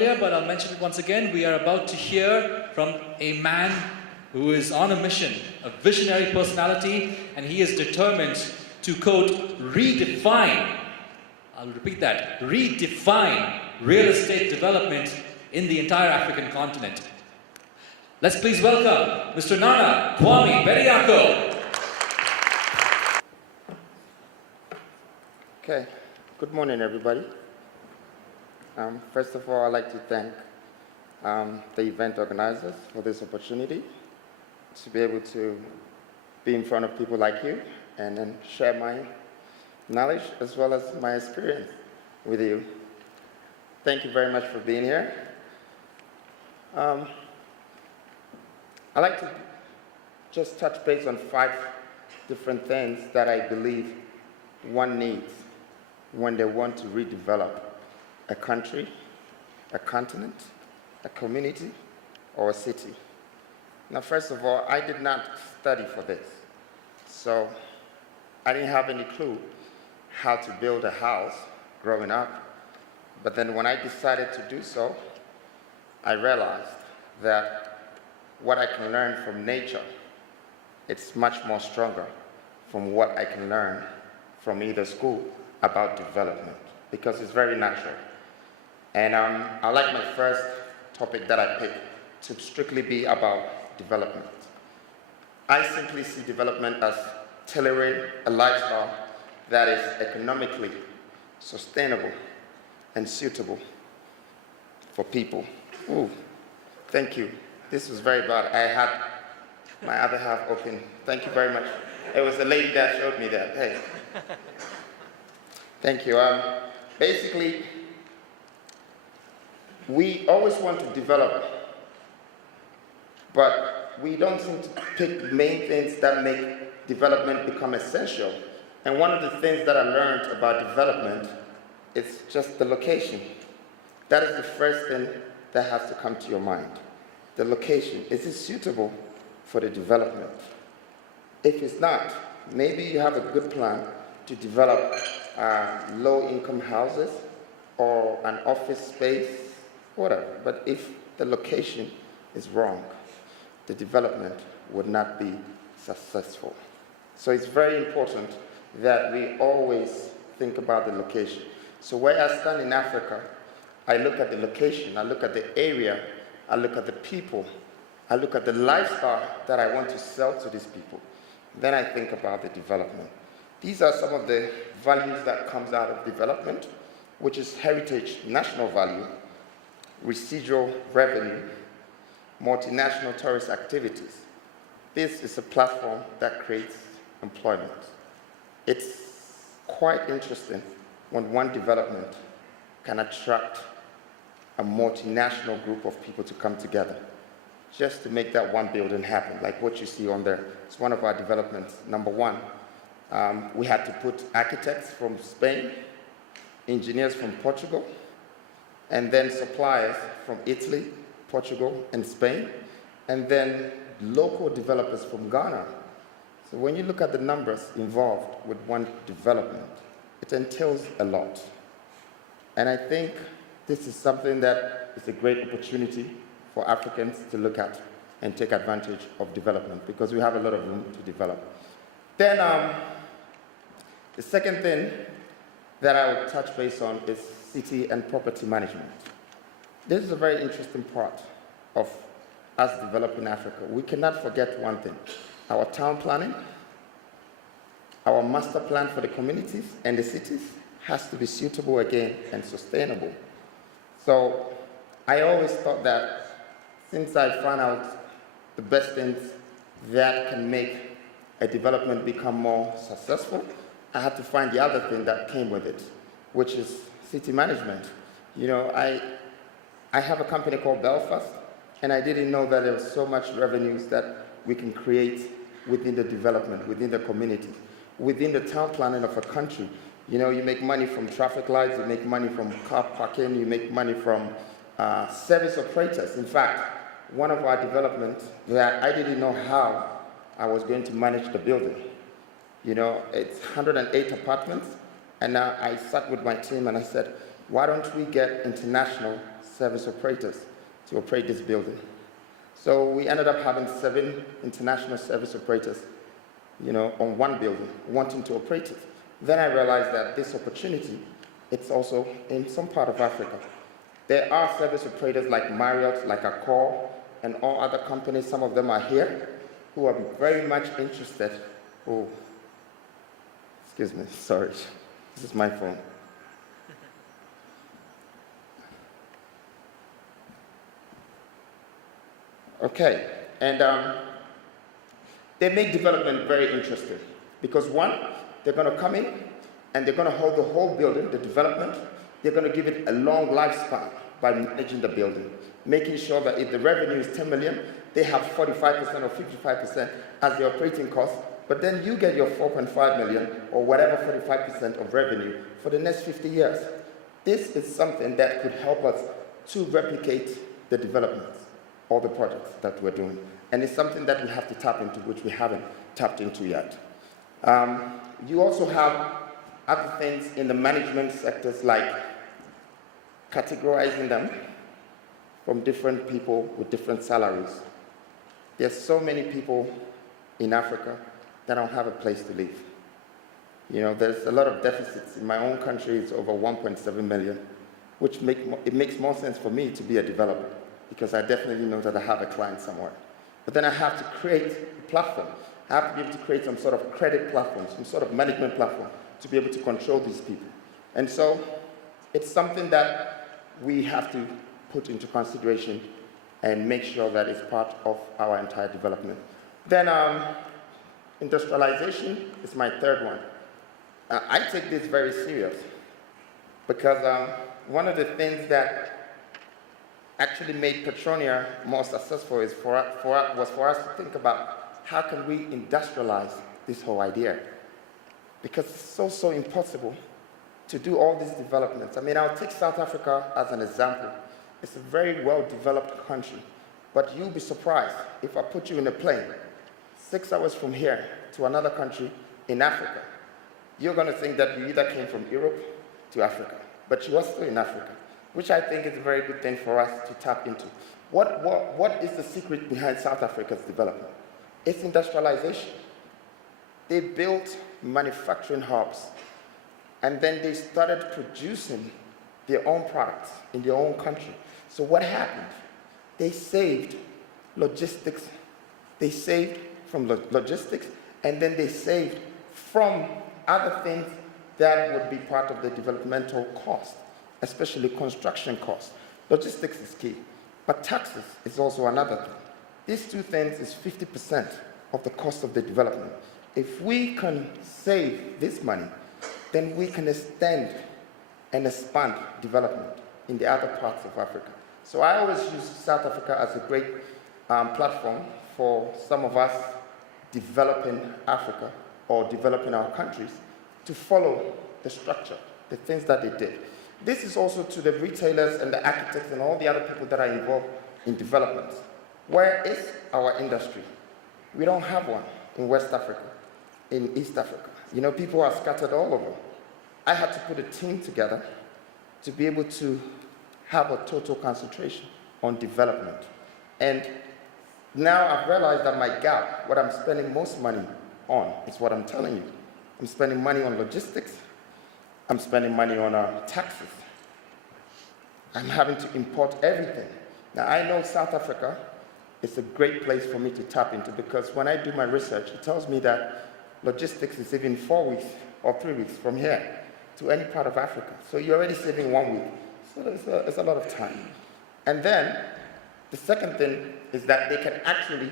earlier, but I'll mention it once again. We are about to hear from a man who is on a mission, a visionary personality, and he is determined to, quote, redefine, I'll repeat that, redefine real estate development in the entire African continent. Let's please welcome Mr. Nana Kwame Bediako. Okay, good morning, everybody. First of all, I'd like to thank the event organizers for this opportunity to be able to be in front of people like you and then share my knowledge as well as my experience with you. Thank you very much for being here. I'd like to just touch base on 5 different things that I believe one needs when they want to redevelop a country, a continent, a community, or a city. Now, first of all, I did not study for this, so I didn't have any clue how to build a house growing up. But then when I decided to do so, I realized that what I can learn from nature, it's much more stronger from what I can learn from either school about development, because it's very natural. And I like my first topic that I picked to strictly be about development. I simply see development as tailoring a lifestyle that is economically sustainable and suitable for people. Ooh, thank you. This was very bad. I had my other half open. Thank you very much. It was the lady that showed me that. Hey. Thank you. Basically, we always want to develop, but we don't seem to pick the main things that make development become essential. And one of the things that I learned about development is just the location. That is the first thing that has to come to your mind. The location. Is it suitable for the development? If it's not, maybe you have a good plan to develop low-income houses or an office space, whatever. But if the location is wrong, the development would not be successful. So it's very important that we always think about the location. So where I stand in Africa, I look at the location, I look at the area, I look at the people, I look at the lifestyle that I want to sell to these people. Then I think about the development. These are some of the values that comes out of development, which is heritage, national value, residual revenue, multinational tourist activities. This is a platform that creates employment. It's quite interesting when one development can attract a multinational group of people to come together just to make that one building happen, like what you see on there. It's one of our developments. Number 1, we had to put architects from Spain, engineers from Portugal, and then suppliers from Italy, Portugal, and Spain, and then local developers from Ghana. So when you look at the numbers involved with one development, it entails a lot. And I think this is something that is a great opportunity for Africans to look at and take advantage of development, because we have a lot of room to develop. Then the second thing that I would touch base on is city and property management. This is a very interesting part of us developing Africa. We cannot forget one thing: our town planning, our master plan for the communities and the cities has to be suitable again and sustainable. So I always thought that since I found out the best things that can make a development become more successful, I had to find the other thing that came with it, which is city management. You know, I have a company called Belfast, and I didn't know that there was so much revenues that we can create within the development, within the community, within the town planning of a country. You know, you make money from traffic lights, you make money from car parking, you make money from service operators. In fact, one of our developments that I didn't know how I was going to manage the building. You know, it's 108 apartments, and now I sat with my team and I said, why don't we get international service operators to operate this building. So we ended up having 7 international service operators, on one building, wanting to operate it. Then I realized that this opportunity, it's also in some part of Africa. There are service operators like Marriott, like Accor, and all other companies, some of them are here, who are very much interested. Oh, excuse me, sorry, this is my phone. Okay, and they make development very interesting because one, they're going to come in and they're going to hold the whole building, the development. They're going to give it a long lifespan by managing the building, making sure that if the revenue is 10 million, they have 45% or 55% as the operating cost, but then you get your 4.5 million or whatever 45% of revenue for the next 50 years. This is something that could help us to replicate the developments, all the projects that we're doing. And it's something that we have to tap into, which we haven't tapped into yet. You also have other things in the management sectors like categorizing them from different people with different salaries. There's so many people in Africa that don't have a place to live. There's a lot of deficits. In my own country, it's over 1.7 million, which it makes more sense for me to be a developer because I definitely know that I have a client somewhere. But then I have to create a platform. I have to be able to create some sort of credit platform, some sort of management platform to be able to control these people. And so it's something that we have to put into consideration and make sure that it's part of our entire development. Then industrialization is my third one. I take this very serious because one of the things that actually made Petronia more successful was for us to think about how can we industrialize this whole idea. Because it's so impossible to do all these developments. I mean, I'll take South Africa as an example. It's a very well-developed country, but you'll be surprised if I put you in a plane 6 hours from here to another country in Africa. You're going to think that you either came from Europe to Africa, but you are still in Africa, which I think is a very good thing for us to tap into. What is the secret behind South Africa's development? It's industrialization. They built manufacturing hubs, and then they started producing their own products in their own country. So what happened? They saved logistics. They saved from logistics, and then they saved from other things that would be part of the developmental cost, especially construction costs. Logistics is key, but taxes is also another thing. These two things is 50% of the cost of the development. If we can save this money, then we can extend and expand development in the other parts of Africa. So I always use South Africa as a great platform for some of us developing Africa or developing our countries to follow the structure, the things that they did. This is also to the retailers and the architects and all the other people that are involved in development. Where is our industry? We don't have one in West Africa, in East Africa. People are scattered all over. I had to put a team together to be able to have a total concentration on development. And now I've realized that my gap, what I'm spending most money on, is what I'm telling you. I'm spending money on logistics. I'm spending money on taxes. I'm having to import everything. Now I know South Africa is a great place for me to tap into because when I do my research, it tells me that logistics is even 4 weeks or 3 weeks from here to any part of Africa. So you're already saving 1 week. So it's a lot of time. And then the second thing is that they can actually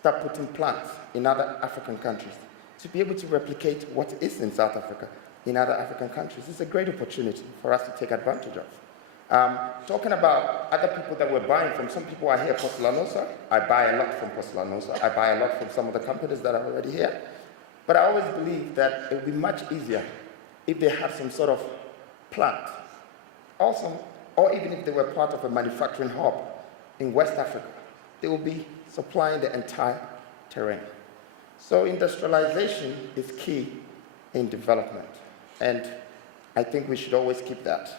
start putting plants in other African countries to be able to replicate what is in South Africa in other African countries. It's a great opportunity for us to take advantage of. Talking about other people that we're buying from, some people are here, Porcelanosa. I buy a lot from Porcelanosa. I buy a lot from some of the companies that are already here. But I always believe that it would be much easier if they had some sort of plant, also, or even if they were part of a manufacturing hub in West Africa, they will be supplying the entire terrain. So industrialization is key in development, and I think we should always keep that.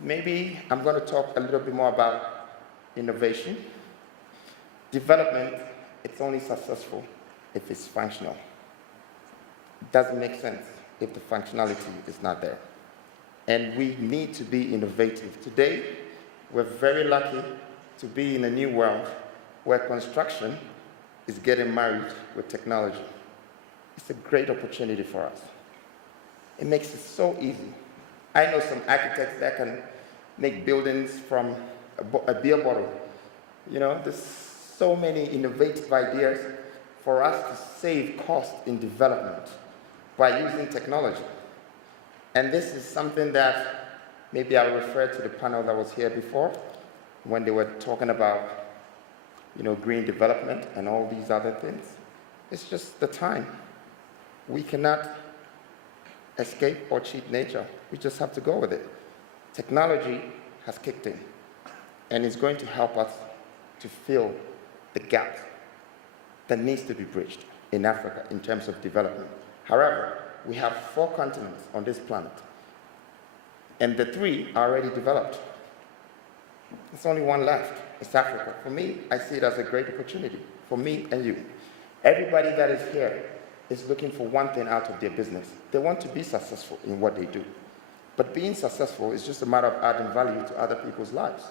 Maybe I'm going to talk a little bit more about innovation. Development, it's only successful if it's functional. It doesn't make sense if the functionality is not there. And we need to be innovative. Today, we're very lucky to be in a new world where construction is getting married with technology. It's a great opportunity for us. It makes it so easy. I know some architects that can make buildings from a beer bottle. You know, there's so many innovative ideas for us to save cost in development by using technology. And this is something that maybe I'll refer to the panel that was here before when they were talking about, you know, green development and all these other things. It's just the time. We cannot escape or cheat nature. We just have to go with it. Technology has kicked in, and it's going to help us to fill the gap that needs to be bridged in Africa in terms of development. However, we have 4 continents on this planet, and the 3 are already developed. There's only one left. It's Africa. For me, I see it as a great opportunity for me and you. Everybody that is here is looking for one thing out of their business. They want to be successful in what they do. But being successful is just a matter of adding value to other people's lives.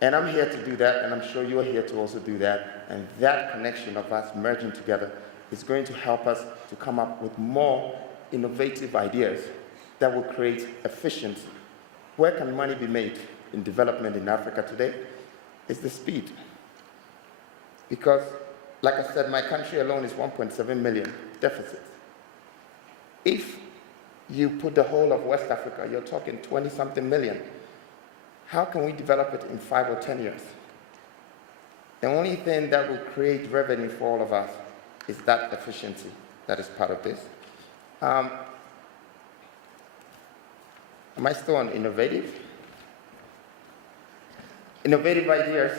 And I'm here to do that, and I'm sure you're here to also do that. And that connection of us merging together is going to help us to come up with more innovative ideas that will create efficiency. Where can money be made in development in Africa today? It's the speed. Because, like I said, my country alone is 1.7 million deficit. If you put the whole of West Africa, you're talking 20-something million. How can we develop it in 5 or 10 years? The only thing that will create revenue for all of us is that efficiency that is part of this. Am I still on innovative? Innovative ideas.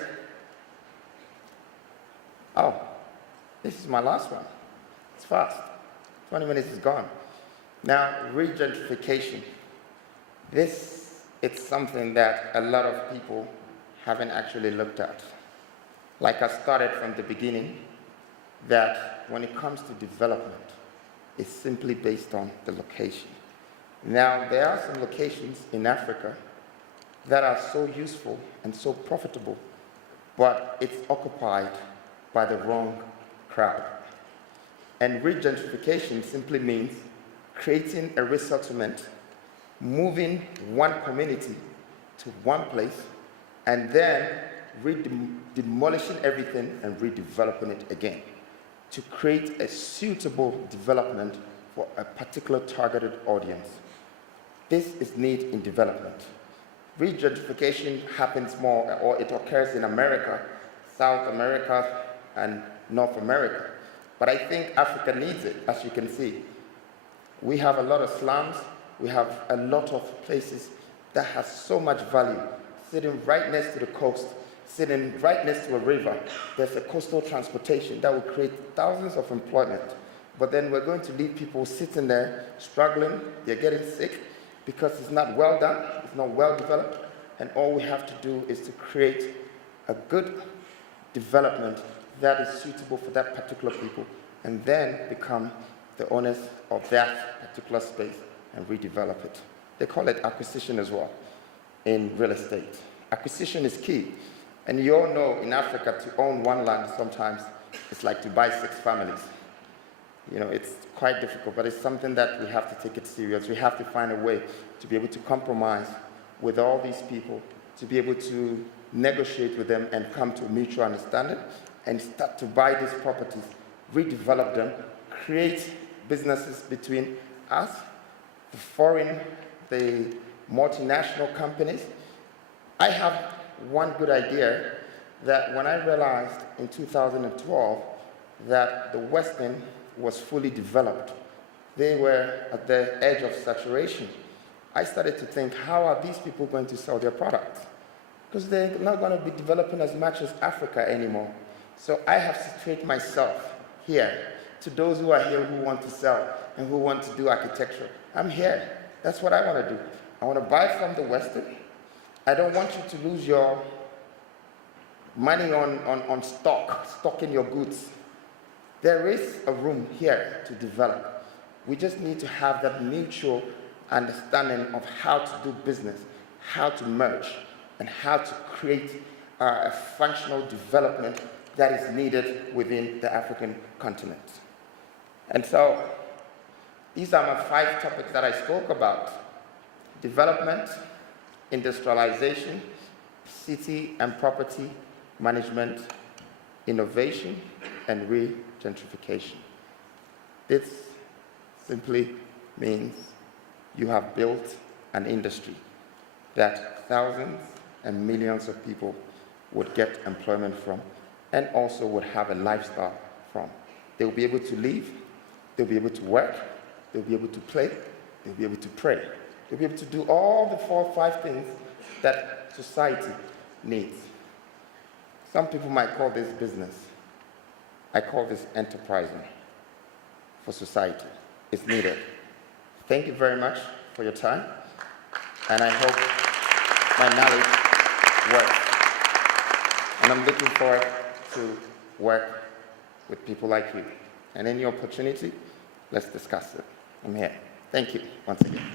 Oh, this is my last one. It's fast. 20 minutes is gone. Now, gentrification. It's something that a lot of people haven't actually looked at. Like I started from the beginning, that when it comes to development, it's simply based on the location. Now, there are some locations in Africa that are so useful and so profitable, but it's occupied by the wrong crowd. And gentrification simply means creating a resettlement, moving one community to one place, and then demolishing everything and redeveloping it again to create a suitable development for a particular targeted audience. This is need in development. Gentrification happens more, or it occurs in America, South America, and North America. But I think Africa needs it, as you can see. We have a lot of slums. We have a lot of places that have so much value, sitting right next to the coast, sitting right next to a river. There's a coastal transportation that will create thousands of employment. But then we're going to leave people sitting there, struggling. They're getting sick because it's not well done, it's not well developed. And all we have to do is to create a good development that is suitable for that particular people, and then become the owners of that particular space and redevelop it. They call it acquisition as well in real estate. Acquisition is key. And you all know in Africa, to own one land sometimes it's like to buy 6 families. You know, it's quite difficult, but it's something that we have to take it serious. We have to find a way to be able to compromise with all these people, to be able to negotiate with them and come to a mutual understanding and start to buy these properties, redevelop them, create businesses between us, the foreign, the multinational companies. I have one good idea that when I realized in 2012 that the Western was fully developed, they were at the edge of saturation. I started to think, how are these people going to sell their products? Because they're not going to be developing as much as Africa anymore. So I have to situate myself here to those who are here who want to sell and who want to do architecture. I'm here. That's what I want to do. I want to buy from the Western. I don't want you to lose your money on stocking your goods. There is a room here to develop. We just need to have that mutual understanding of how to do business, how to merge, and how to create a functional development that is needed within the African continent. And so, these are my 5 topics that I spoke about: development, industrialization, city and property management, innovation, and re-gentrification. This simply means you have built an industry that thousands and millions of people would get employment from, and also would have a lifestyle from. They will be able to live, they'll be able to work, they'll be able to play, they'll be able to pray. They'll be able to do all the 4 or 5 things that society needs. Some people might call this business. I call this enterprising for society. It's needed. Thank you very much for your time, and I hope my knowledge works. And I'm looking forward to work with people like you. And any opportunity, let's discuss it. I'm here. Thank you once again.